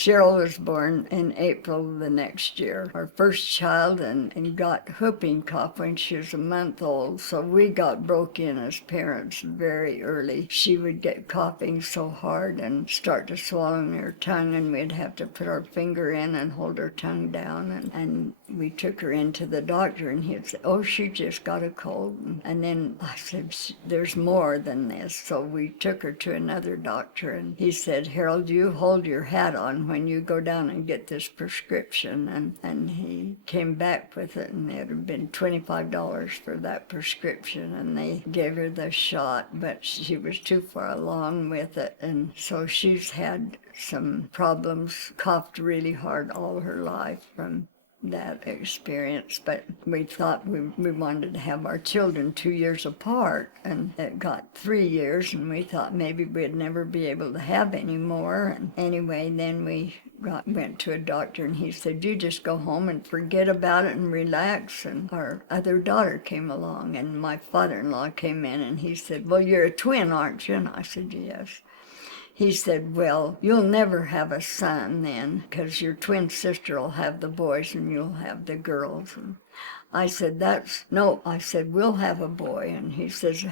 Cheryl was born in April the next year, our first child, and got whooping cough when she was a month old. So we got broke in as parents very early. She would get coughing so hard and start to swallow in her tongue, and we'd have to put our finger in and hold her tongue down. And we took her into the doctor, and he'd say, "Oh, she just got a cold." And then I said, "There's more than this." So we took her to another doctor, and he said, "Harold, you hold your hat on when you go down and get this prescription." And he came back with it, and it had been $25 for that prescription, and they gave her the shot, but she was too far along with it, and so she's had some problems, coughed really hard all her life from that experience. But we thought we wanted to have our children 2 years apart, and it got 3 years, and we thought maybe we'd never be able to have any more. And anyway, then we went to a doctor, and he said, "You just go home and forget about it and relax." And our other daughter came along, and my father-in-law came in, and he said, "Well, you're a twin, aren't you?" And I said, "Yes." He said, "Well, you'll never have a son then, because your twin sister will have the boys and you'll have the girls." And I said, "No." I said, "We'll have a boy." And he says,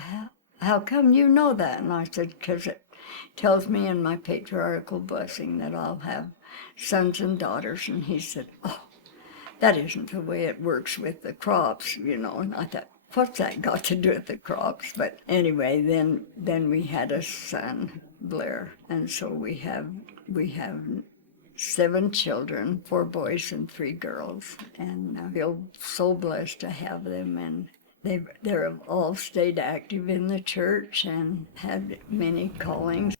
How come you know that?" And I said, "Because it tells me in my patriarchal blessing that I'll have sons and daughters." And he said, "Oh, that isn't the way it works with the crops, you know." And I thought, what's that got to do with the crops? But anyway, then we had a son, Blair, and so we have 7 children, 4 boys and 3 girls, and I feel so blessed to have them. And they've all stayed active in the church and had many callings.